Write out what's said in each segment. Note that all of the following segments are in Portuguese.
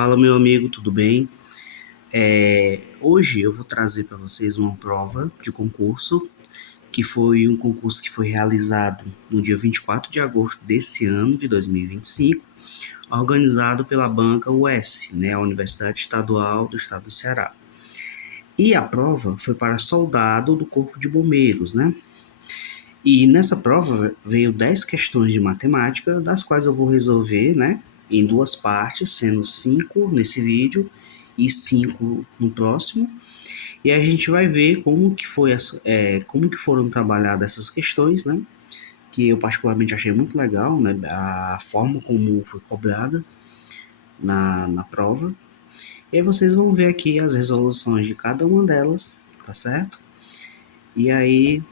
Fala, meu amigo, tudo bem? Hoje eu vou trazer para vocês uma prova de concurso, que foi um concurso que foi realizado no dia 24 de agosto desse ano, de 2025, organizado pela banca UES, né, a Universidade Estadual do Estado do Ceará. E a prova foi para soldado do Corpo de Bombeiros, né? E nessa prova veio 10 questões de matemática, das quais eu vou resolver, né, em duas partes, sendo 5 nesse vídeo e 5 no próximo. E a gente vai ver como que foram trabalhadas essas questões, né, que eu particularmente achei muito legal, né, a forma como foi cobrada na prova. E aí vocês vão ver aqui as resoluções de cada uma delas, tá certo? E aí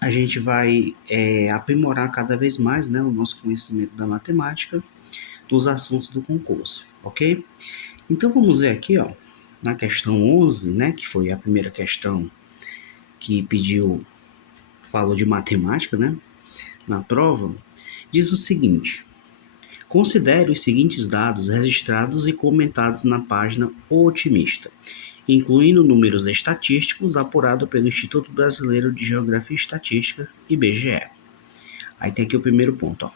a gente vai aprimorar cada vez mais, né, o nosso conhecimento da matemática dos assuntos do concurso, ok? Então vamos ver aqui, ó, na questão 11, né, que foi a primeira questão que falou de matemática, né, na prova, diz o seguinte: considere os seguintes dados registrados e comentados na página otimista, incluindo números estatísticos apurados pelo Instituto Brasileiro de Geografia e Estatística, IBGE. Aí tem aqui o primeiro ponto, ó.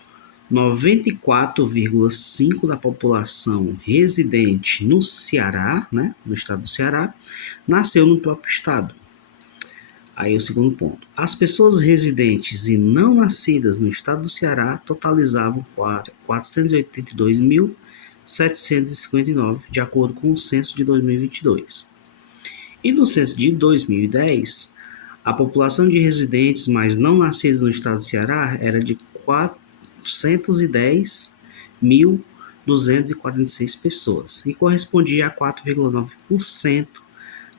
94,5% da população residente no Ceará, né, no estado do Ceará, nasceu no próprio estado. Aí o segundo ponto. As pessoas residentes e não nascidas no estado do Ceará totalizavam 482.759, de acordo com o censo de 2022. E no censo de 2010, a população de residentes, mas não nascidos no estado do Ceará, era de 410.246 pessoas e correspondia a 4,9%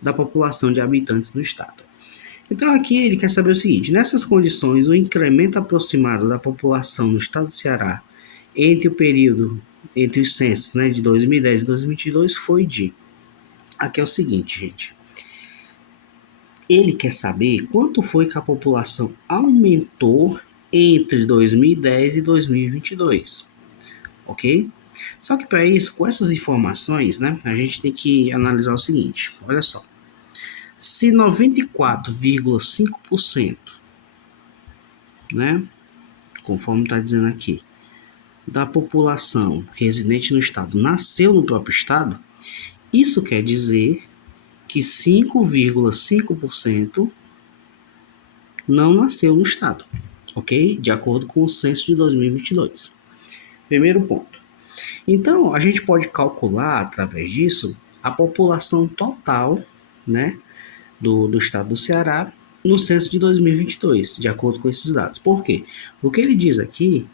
da população de habitantes no estado. Então aqui ele quer saber o seguinte: nessas condições, o incremento aproximado da população no estado do Ceará entre os censos, né, de 2010 e 2022 foi de... Aqui é o seguinte, gente. Ele quer saber quanto foi que a população aumentou entre 2010 e 2022, ok? Só que para isso, com essas informações, né, a gente tem que analisar o seguinte, olha só. Se 94,5%, né, conforme está dizendo aqui, da população residente no estado nasceu no próprio estado, isso quer dizer que 5,5% não nasceu no estado, ok? De acordo com o censo de 2022. Primeiro ponto. Então, a gente pode calcular, através disso, a população total, né, do estado do Ceará no censo de 2022, de acordo com esses dados. Por quê? Porque ele diz aqui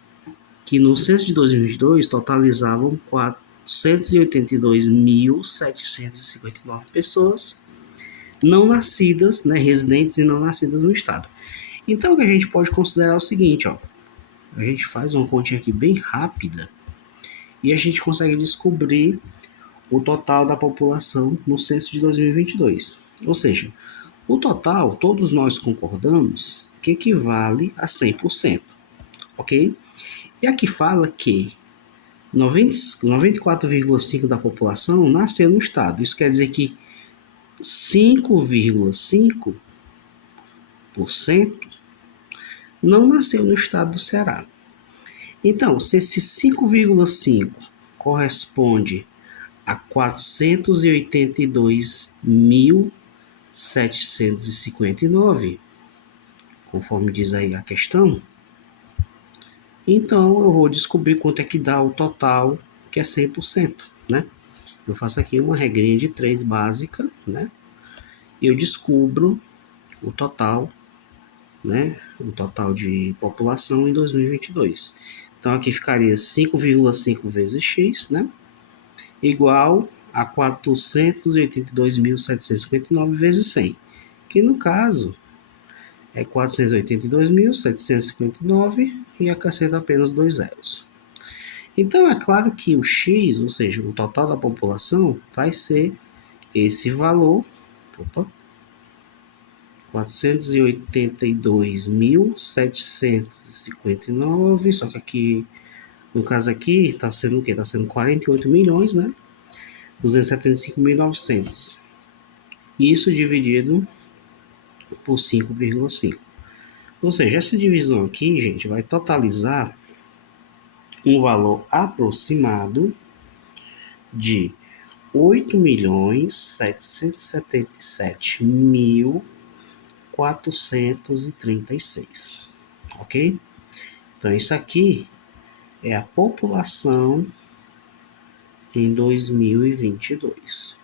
que no censo de 2022 totalizavam 482.759 pessoas não nascidas, né, residentes e não nascidas no estado. Então, o que a gente pode considerar é o seguinte, ó, a gente faz uma continha aqui bem rápida e a gente consegue descobrir o total da população no censo de 2022. Ou seja, o total, todos nós concordamos, que equivale a 100%, ok? E aqui fala que 94,5% da população nasceu no estado. Isso quer dizer que 5,5% não nasceu no estado do Ceará. Então, se esse 5,5 corresponde a 482.759, conforme diz aí a questão, então eu vou descobrir quanto é que dá o total, que é 100%, né? Eu faço aqui uma regrinha de 3 básica, né? E eu descubro o total, né? O total de população em 2022. Então aqui ficaria 5,5 vezes x, né? Igual a 482.759 vezes 100, que no caso é 482.759 e acrescenta apenas 2 zeros. Então é claro que o x, ou seja, o total da população, vai ser esse valor, 482.759, só que aqui, no caso aqui, está sendo o quê? Está sendo 48 milhões, né? 275.900. Isso dividido por 5,5. Ou seja, essa divisão aqui, gente, vai totalizar um valor aproximado de 8.777.436, ok? Então, isso aqui é a população em 2022.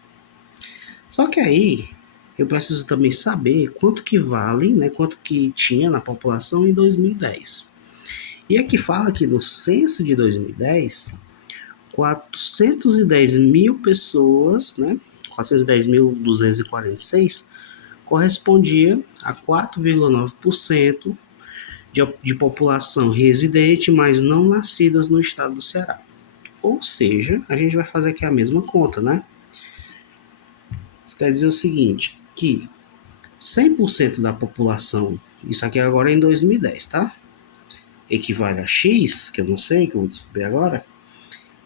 Só que aí, eu preciso também saber quanto que vale, né, quanto que tinha na população em 2010. E aqui fala que no censo de 2010, 410 mil pessoas, né, 410.246, correspondia a 4,9% de população residente, mas não nascidas no estado do Ceará. Ou seja, a gente vai fazer aqui a mesma conta, né? Isso quer dizer o seguinte, que 100% da população, isso aqui agora é em 2010, tá? Equivale a X, que eu não sei, que eu vou descobrir agora,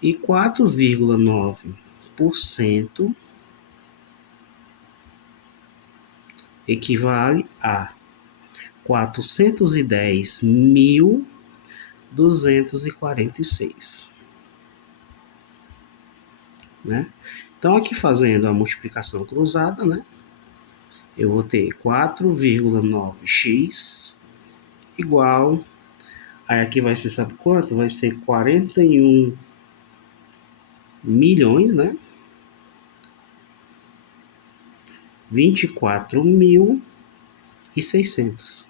e 4,9% equivale a 410.246, né? Então, aqui fazendo a multiplicação cruzada, né? Eu vou ter 4,9x igual, aí aqui vai ser, sabe quanto? Vai ser 41 milhões, né? 24.600.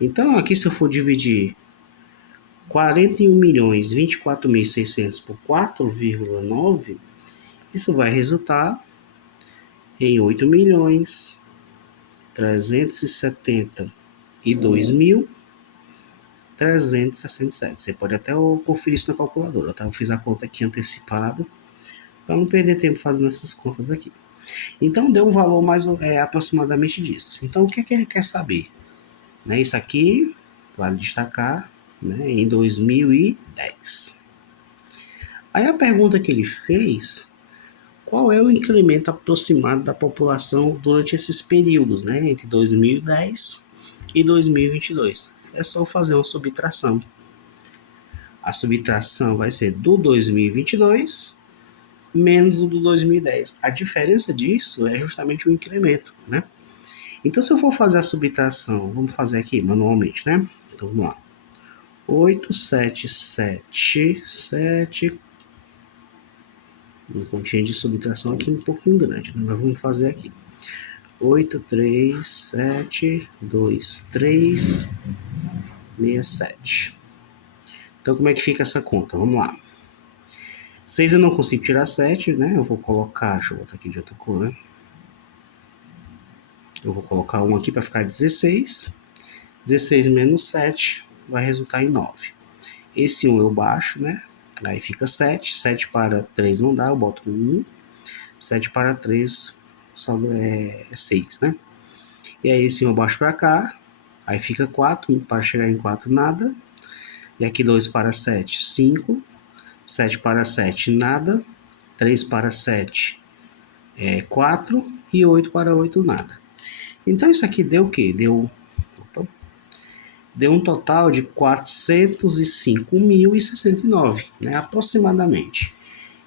Então, aqui se eu for dividir 41.024.600 por 4,9, isso vai resultar em 8.372.367. Você pode até conferir isso na calculadora, tá? Eu fiz a conta aqui antecipada, para não perder tempo fazendo essas contas aqui. Então, deu um valor mais aproximadamente disso. Então, o que é que ele quer saber? Né, isso aqui, vale destacar, né, em 2010. Aí a pergunta que ele fez, qual é o incremento aproximado da população durante esses períodos, né, entre 2010 e 2022? É só fazer uma subtração. A subtração vai ser do 2022 menos o do 2010. A diferença disso é justamente o incremento, né? Então, se eu for fazer a subtração, vamos fazer aqui manualmente, né? Então, vamos lá. 8,777. Uma continha de subtração aqui um pouquinho grande, né? Mas vamos fazer aqui. 8,3,7,2,3,67. Então, como é que fica essa conta? Vamos lá. 6 eu não consigo tirar 7, né? Eu vou colocar, deixa eu botar aqui de outra cor, né? Eu vou colocar 1 aqui para ficar 16. 16 menos 7 vai resultar em 9. Esse 1 eu baixo, né? Aí fica 7. 7 para 3 não dá, eu boto 1. 7 para 3 só é 6, né? E aí esse 1 eu baixo para cá. Aí fica 4. Para chegar em 4, nada. E aqui 2 para 7, 5. 7 para 7, nada. 3 para 7 é 4. E 8 para 8, nada. Então isso aqui deu o quê? Deu um total de 405.069, né, aproximadamente.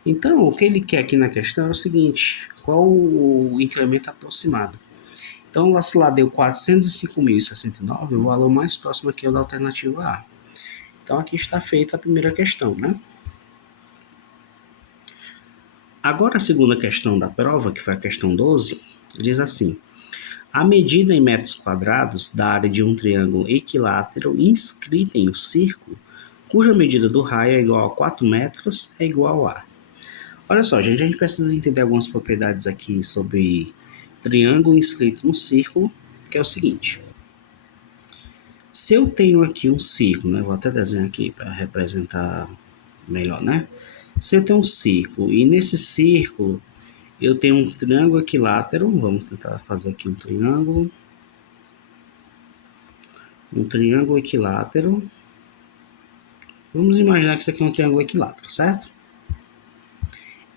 Então, o que ele quer aqui na questão é o seguinte, qual o incremento aproximado? Então, se lá deu 405.069, o valor mais próximo aqui é o da alternativa A. Então, aqui está feita a primeira questão, né? Agora, a segunda questão da prova, que foi a questão 12, diz assim: a medida em metros quadrados da área de um triângulo equilátero inscrita em um círculo, cuja medida do raio é igual a 4 metros, é igual a... Olha só, gente, a gente precisa entender algumas propriedades aqui sobre triângulo inscrito no círculo, que é o seguinte. Se eu tenho aqui um círculo, né, vou até desenhar aqui para representar melhor, né? Se eu tenho um círculo e nesse círculo eu tenho um triângulo equilátero, vamos tentar fazer aqui um triângulo equilátero, Vamos imaginar que isso aqui é um triângulo equilátero, certo?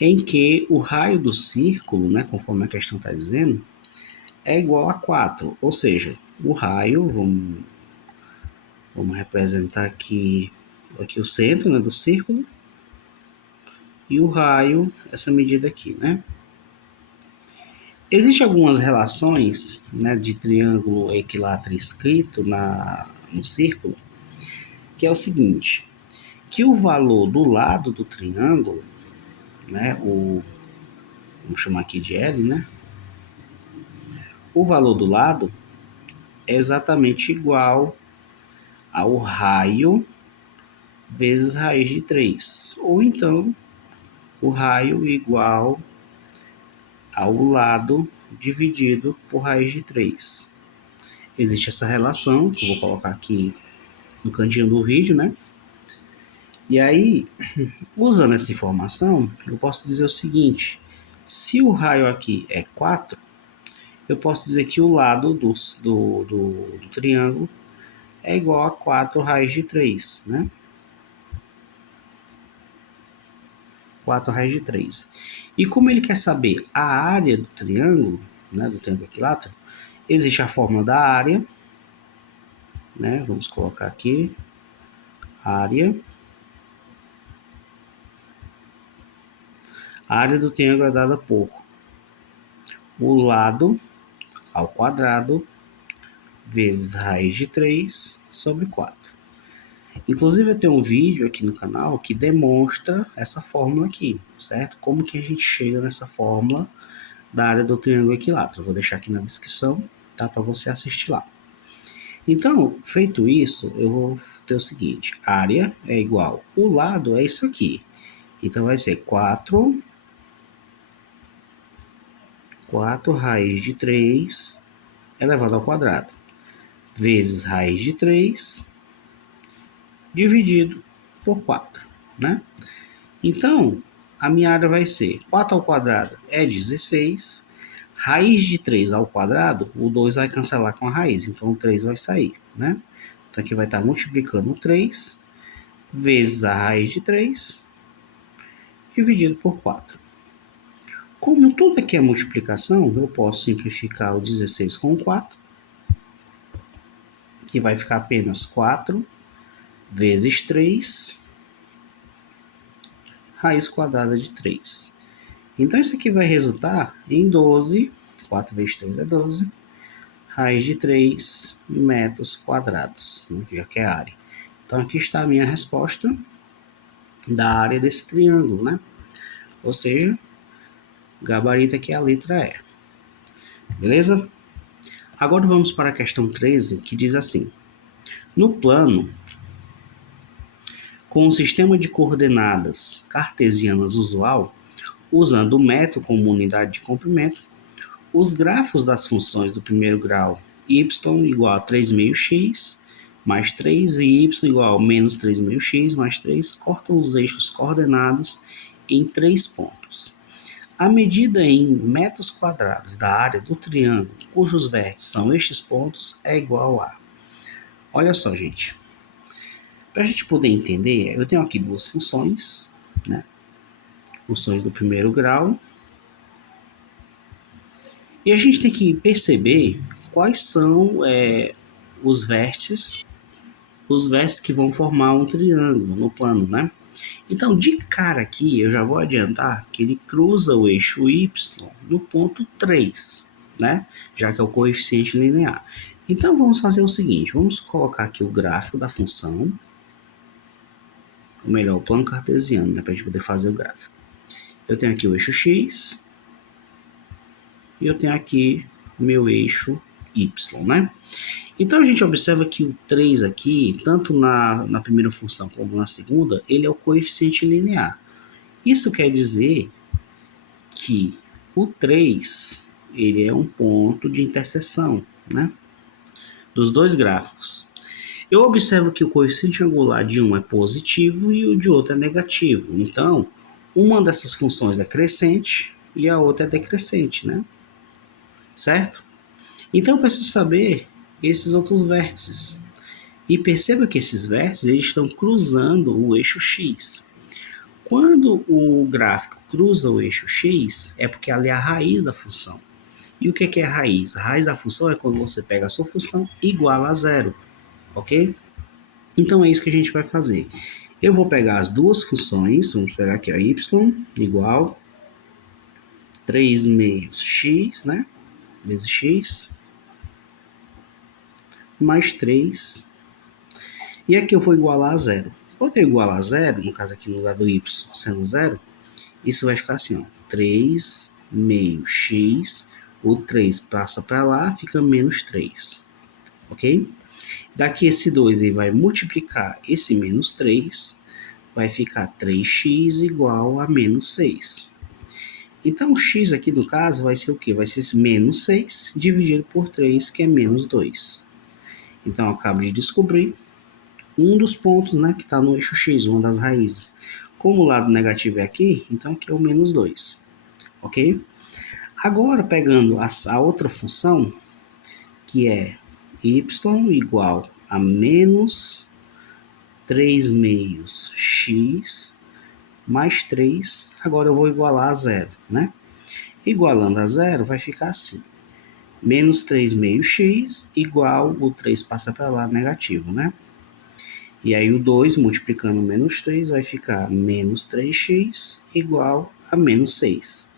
Em que o raio do círculo, né, conforme a questão está dizendo, é igual a 4. Ou seja, o raio, vamos representar aqui o centro, né, do círculo, e o raio, essa medida aqui, né? Existem algumas relações, né, de triângulo equilátero escrito no círculo, que é o seguinte, que o valor do lado do triângulo, né, vamos chamar aqui de L, né? O valor do lado é exatamente igual ao raio vezes raiz de 3. Ou então, o raio igual ao lado dividido por raiz de 3. Existe essa relação, que eu vou colocar aqui no cantinho do vídeo, né? E aí, usando essa informação, eu posso dizer o seguinte, se o raio aqui é 4, eu posso dizer que o lado do triângulo é igual a 4 raiz de 3, né? 4 raiz de 3. E como ele quer saber a área do triângulo, né, do triângulo equilátero, existe a fórmula da área, né? Vamos colocar aqui, área. A área do triângulo é dada por o lado ao quadrado vezes raiz de 3 sobre 4. Inclusive eu tenho um vídeo aqui no canal que demonstra essa fórmula aqui, certo? Como que a gente chega nessa fórmula da área do triângulo equilátero. Eu vou deixar aqui na descrição, tá? Para você assistir lá. Então, feito isso, eu vou ter o seguinte, área é igual, o lado é isso aqui. Então vai ser 4 raiz de 3 elevado ao quadrado, vezes raiz de 3 dividido por 4, né? Então, a minha área vai ser 4 ao quadrado é 16, raiz de 3 ao quadrado, o 2 vai cancelar com a raiz, então o 3 vai sair, né? Então aqui vai estar multiplicando o 3 vezes a raiz de 3 dividido por 4. Como tudo aqui é multiplicação, eu posso simplificar o 16 com 4, que vai ficar apenas 4 vezes 3 raiz quadrada de 3. Então, isso aqui vai resultar em 12, 4 vezes 3 é 12, raiz de 3 metros quadrados, né, já que é a área. Então, aqui está a minha resposta da área desse triângulo, né? Ou seja, o gabarito aqui é a letra E. Beleza? Agora vamos para a questão 13, que diz assim, no plano, com o sistema de coordenadas cartesianas usual, usando o metro como unidade de comprimento, os grafos das funções do primeiro grau y igual a 3 meio x mais 3 e y igual a menos 3 meio x mais 3 cortam os eixos coordenados em 3 pontos. A medida em metros quadrados da área do triângulo cujos vértices são estes pontos é igual a... Olha só, gente. Para a gente poder entender, eu tenho aqui duas funções, né? Funções do primeiro grau. E a gente tem que perceber quais são os vértices que vão formar um triângulo no plano, né? Então, de cara aqui, eu já vou adiantar que ele cruza o eixo y no ponto 3, né? Já que é o coeficiente linear. Então, vamos fazer o seguinte, vamos colocar aqui o gráfico da função, ou melhor, o plano cartesiano, né? Para a gente poder fazer o gráfico. Eu tenho aqui o eixo x, e eu tenho aqui o meu eixo y, né? Então, a gente observa que o 3 aqui, tanto na primeira função como na segunda, ele é o coeficiente linear. Isso quer dizer que o 3, ele é um ponto de interseção, né? Dos dois gráficos. Eu observo que o coeficiente angular de um é positivo e o de outro é negativo. Então, uma dessas funções é crescente e a outra é decrescente, né? Certo? Então, eu preciso saber esses outros vértices. E perceba que esses vértices eles estão cruzando o eixo X. Quando o gráfico cruza o eixo X, é porque ali é a raiz da função. E o que é a raiz? A raiz da função é quando você pega a sua função igual a zero, ok? Então é isso que a gente vai fazer. Eu vou pegar as duas funções, vamos pegar aqui a y igual 3 meios x, né? Vezes x, mais 3. E aqui eu vou igualar a zero. Quando eu igualar a zero, no caso aqui no lugar do y sendo zero, isso vai ficar assim, ó, 3 meio x, o 3 passa para lá, fica menos 3, ok? Daqui esse 2 aí vai multiplicar esse menos 3, vai ficar 3x igual a menos 6. Então, o x aqui no caso vai ser o quê? Vai ser esse menos 6 dividido por 3, que é menos 2. Então, eu acabo de descobrir um dos pontos, né, que está no eixo x, uma das raízes. Como o lado negativo é aqui, então aqui é o menos 2, ok? Agora, pegando a outra função, que é y igual a menos 3 meios x mais 3, agora eu vou igualar a zero, né? Igualando a zero vai ficar assim, menos 3 meios x igual, o 3 passa para lá, negativo, né? E aí o 2 multiplicando menos 3 vai ficar menos 3x igual a menos 6.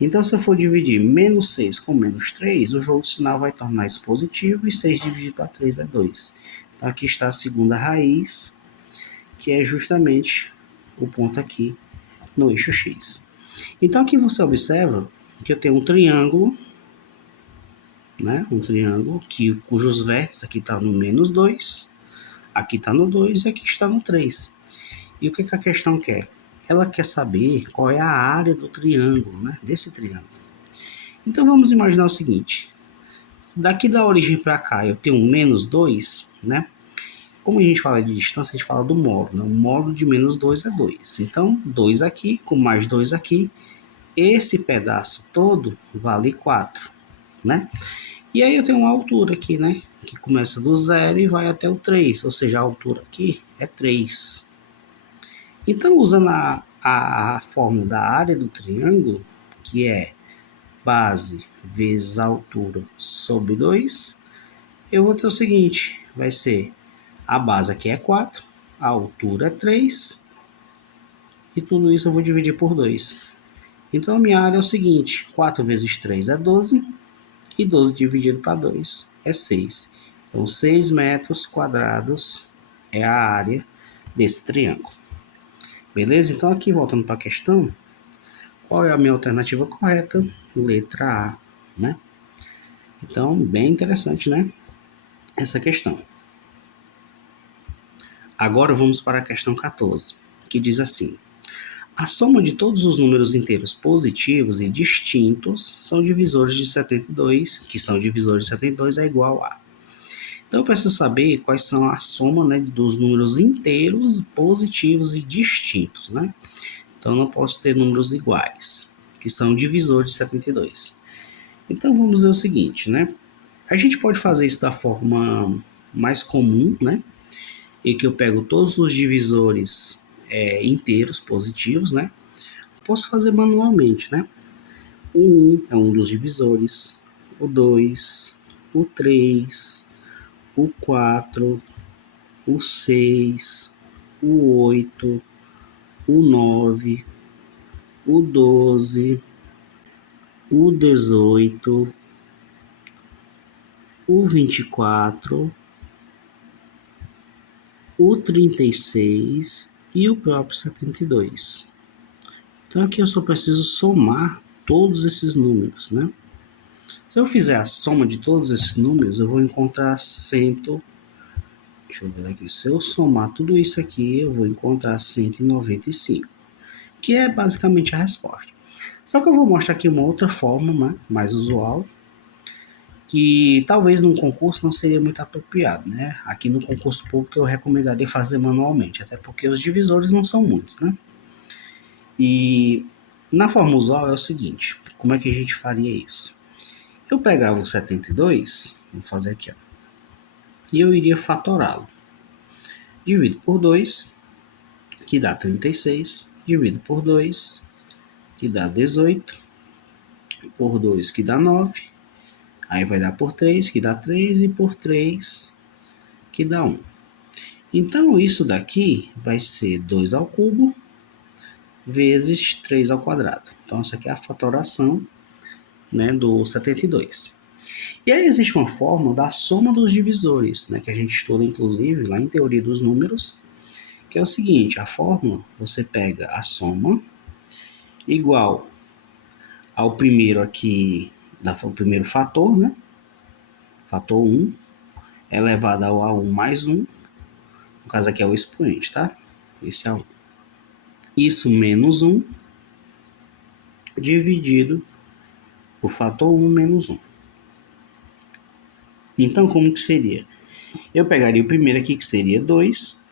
Então, se eu for dividir menos 6 com menos 3, o jogo de sinal vai tornar isso positivo e 6 dividido para 3 é 2. Então, aqui está a segunda raiz, que é justamente o ponto aqui no eixo X. Então, aqui você observa que eu tenho um triângulo, né? Um triângulo cujos vértices aqui estão no menos 2, aqui está no 2 e aqui está no 3. E o que a questão quer? Ela quer saber qual é a área do triângulo, né? Desse triângulo. Então, vamos imaginar o seguinte. Daqui da origem para cá eu tenho um menos 2, né? Como a gente fala de distância, a gente fala do módulo. Né? O módulo de menos 2 é 2. Então, 2 aqui com mais 2 aqui. Esse pedaço todo vale 4, né? E aí eu tenho uma altura aqui, né? Que começa do 0 e vai até o 3. Ou seja, a altura aqui é 3. Então, usando a fórmula da área do triângulo, que é base vezes a altura sobre 2, eu vou ter o seguinte, vai ser a base aqui é 4, a altura é 3, e tudo isso eu vou dividir por 2. Então, a minha área é o seguinte, 4 vezes 3 é 12, e 12 dividido para 2 é 6. Então, 6 metros quadrados é a área desse triângulo. Beleza? Então, aqui voltando para a questão, qual é a minha alternativa correta? Letra A, né? Então, bem interessante, né? Essa questão. Agora vamos para a questão 14, que diz assim: a soma de todos os números inteiros positivos e distintos são divisores de 72, que são divisores de 72 é igual a. Então, eu preciso saber quais são a soma, né, dos números inteiros, positivos e distintos, né? Então, eu não posso ter números iguais, que são divisores de 72. Então, vamos ver o seguinte, né? A gente pode fazer isso da forma mais comum, né? E que eu pego todos os divisores inteiros, positivos, né? Posso fazer manualmente, né? O 1 é um dos divisores, o 2, o 3, o 4, o 6, o 8, o 9, o 12, o 18, o 24, o 36 e o próprio 72. Então aqui eu só preciso somar todos esses números, né? Se eu fizer a soma de todos esses números, eu vou encontrar deixa eu ver aqui, se eu somar tudo isso aqui, eu vou encontrar 195, que é basicamente a resposta. Só que eu vou mostrar aqui uma outra forma, né, mais usual, que talvez num concurso não seria muito apropriado, né? Aqui no concurso público eu recomendaria fazer manualmente, até porque os divisores não são muitos, né? E na forma usual é o seguinte, como é que a gente faria isso? Eu pegava o 72, vamos fazer aqui, ó. e eu iria fatorá-lo. Divido por 2, que dá 36, divido por 2, que dá 18, por 2, que dá 9, aí vai dar por 3, que dá 3, e por 3, que dá 1. Então, isso daqui vai ser 2 ao cubo vezes 3 ao quadrado. Então, essa aqui é a fatoração, né, do 72. E aí existe uma fórmula da soma dos divisores, né, que a gente estuda, inclusive, lá em teoria dos números, que é o seguinte: a fórmula, você pega a soma igual ao primeiro aqui, o primeiro fator, né, fator 1, elevado ao A1 mais 1, no caso aqui é o expoente, tá? Esse é 1. Isso menos 1, dividido por fator 1 menos 1. Então, como que seria? Eu pegaria o primeiro aqui, que seria 2,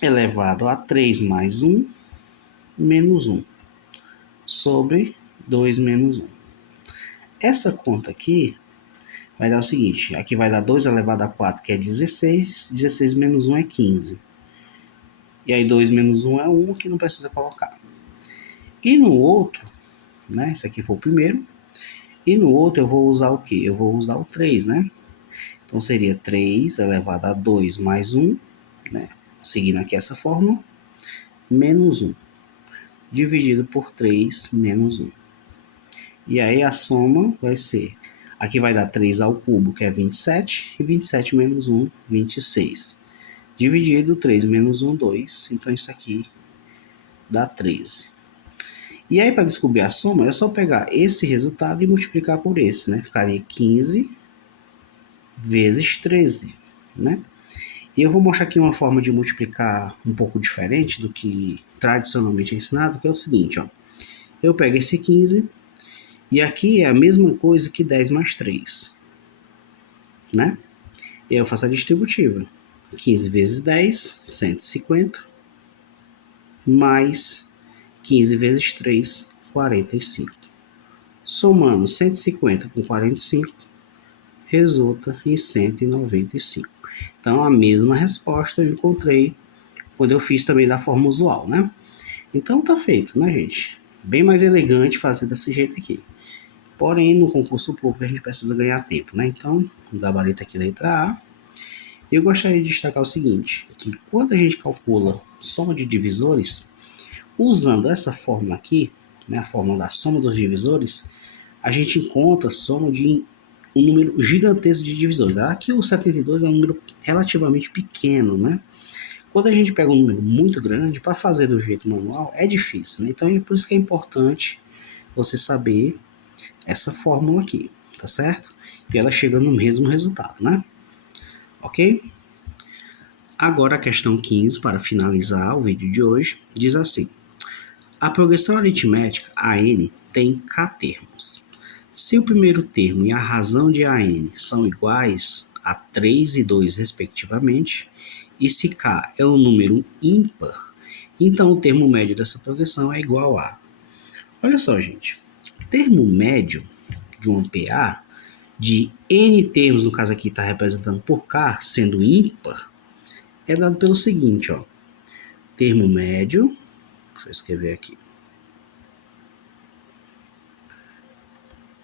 elevado a 3 mais 1, menos 1, sobre 2 menos 1. Essa conta aqui vai dar o seguinte: aqui vai dar 2 elevado a 4, que é 16, 16 menos 1 é 15. E aí 2 menos 1 é 1, que não precisa colocar. E no outro, né, esse aqui foi o primeiro, e no outro eu vou usar o quê? Eu vou usar o 3, né? Então seria 3 elevado a 2 mais 1, né? Seguindo aqui essa fórmula, menos 1, dividido por 3 menos 1. E aí a soma vai ser, aqui vai dar 3 ao cubo, que é 27, e 27 menos 1, 26. Dividido 3 menos 1, 2, então isso aqui dá 13. E aí, para descobrir a soma, é só pegar esse resultado e multiplicar por esse, né? Ficaria 15 vezes 13, né? E eu vou mostrar aqui uma forma de multiplicar um pouco diferente do que tradicionalmente é ensinado, que é o seguinte, ó. Eu pego esse 15 e aqui é a mesma coisa que 10 mais 3, né? E aí eu faço a distributiva. 15 vezes 10, 150, mais 15 vezes 3, 45. Somando 150 com 45, resulta em 195. Então, a mesma resposta eu encontrei quando eu fiz também da forma usual, né? Então, tá feito, né, gente? Bem mais elegante fazer desse jeito aqui. Porém, no concurso público a gente precisa ganhar tempo, né? Então, o gabarito aqui, letra A. Eu gostaria de destacar o seguinte, que quando a gente calcula soma de divisores, usando essa fórmula aqui, né, a fórmula da soma dos divisores, a gente encontra a soma de um número gigantesco de divisores. Aqui o 72 é um número relativamente pequeno, né? Quando a gente pega um número muito grande, para fazer do jeito manual, é difícil, né? Então é por isso que é importante você saber essa fórmula aqui, tá certo? E ela chega no mesmo resultado, né? Ok? Agora a questão 15, para finalizar o vídeo de hoje, diz assim: a progressão aritmética AN tem K termos. Se o primeiro termo e a razão de AN são iguais a 3 e 2 respectivamente, e se K é um número ímpar, então o termo médio dessa progressão é igual a... Olha só, gente. O termo médio de um PA, de N termos, no caso aqui está representando por K, sendo ímpar, é dado pelo seguinte, ó. Termo médio, deixa eu escrever aqui,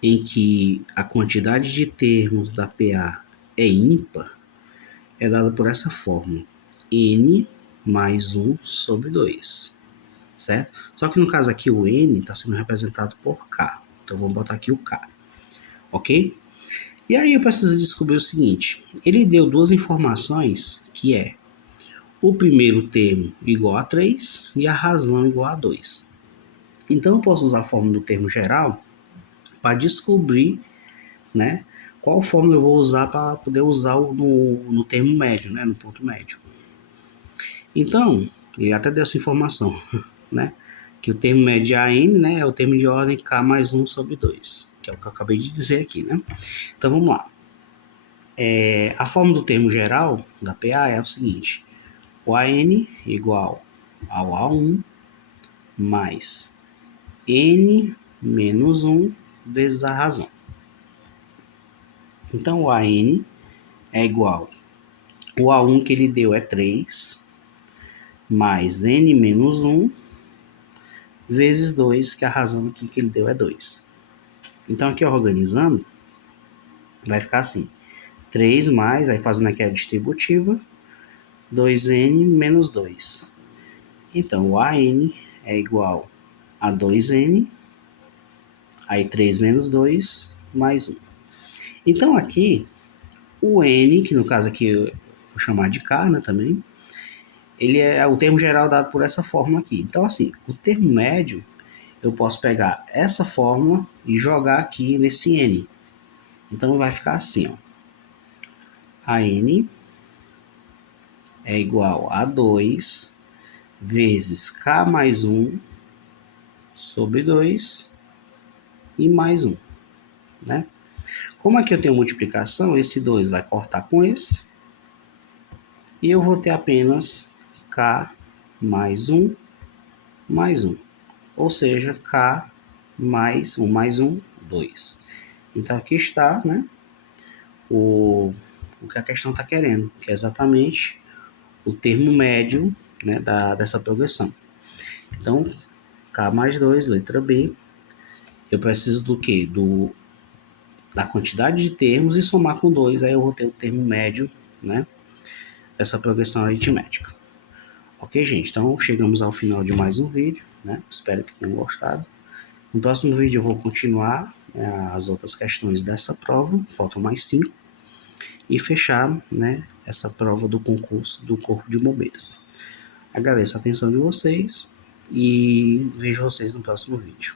em que a quantidade de termos da PA é ímpar, é dada por essa fórmula, N mais 1 sobre 2, certo? Só que no caso aqui o N está sendo representado por K, então vamos botar aqui o K, ok? E aí eu preciso descobrir o seguinte, ele deu duas informações, que é o primeiro termo igual a 3 e a razão igual a 2. Então eu posso usar a fórmula do termo geral para descobrir, né, qual fórmula eu vou usar para poder usar no termo médio, né, no ponto médio. Então, ele até deu essa informação, né, que o termo médio de AN, né, é o termo de ordem K mais 1 sobre 2, que é o que eu acabei de dizer aqui, né. Então vamos lá. A fórmula do termo geral da PA é o seguinte: o AN igual ao A1 mais N menos 1 vezes a razão. Então, o AN é igual O A1 que ele deu é 3, mais N menos 1, vezes 2, que a razão aqui que ele deu é 2. Então, aqui organizando, vai ficar assim. 3 mais, aí fazendo aqui a distributiva, 2N menos 2. Então, o AN é igual a 2N, aí 3 menos 2, mais 1. Então, aqui, o N, que no caso aqui eu vou chamar de K, né, também, ele é o termo geral dado por essa fórmula aqui. Então, assim, o termo médio, eu posso pegar essa fórmula e jogar aqui nesse N. Então, vai ficar assim, ó. A N é igual a 2 vezes K mais 1 sobre 2 e mais 1, né? Como aqui eu tenho multiplicação, esse 2 vai cortar com esse, e eu vou ter apenas K mais 1 mais 1, ou seja, K mais 1, 2. Então aqui está, né, o que a questão está querendo, que é exatamente o termo médio, né, dessa progressão. Então, K mais 2, letra B, eu preciso do quê? Da quantidade de termos e somar com 2, aí eu vou ter o termo médio, né, dessa progressão aritmética. Ok, gente? Então, chegamos ao final de mais um vídeo, né? Espero que tenham gostado. No próximo vídeo eu vou continuar, né, as outras questões dessa prova, faltam mais 5, e fechar, né, essa prova do concurso do Corpo de Bombeiros. Agradeço a atenção de vocês e vejo vocês no próximo vídeo.